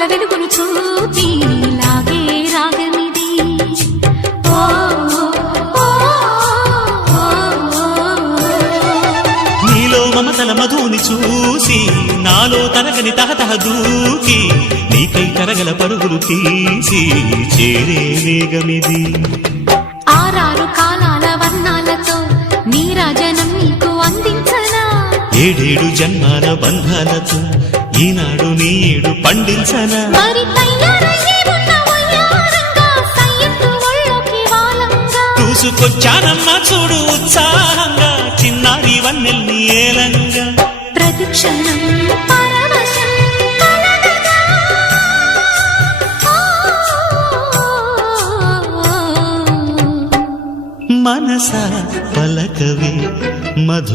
కనుల వెలుగును చూపి లాగే రాగమిది. నీలో మమతల మధుని చూసి నాలో తరగని తహతహ దూకి నీకై తరగల పరుగులు తీసి చేరే వేగమిది. ఆరారు కాలాల వర్ణాలతో నీరాజనం నీకు అందించనా, ఏడేడు జన్మాల బంధాలతో ఈనాడు నీడు పండించనా. మరి తయారయ్యే ఉన్న వయ్యారంగా సయ్యత్తు ఒళ్ళోకి వాలంగా చూసుకొచ్చానమ్మా చూడు ఉత్సాహంగా చిన్నారి వన్నెల్ని ఏలంగా. ప్రతిక్షణం పరవశం కలగగా. మనసా పలకవే మధు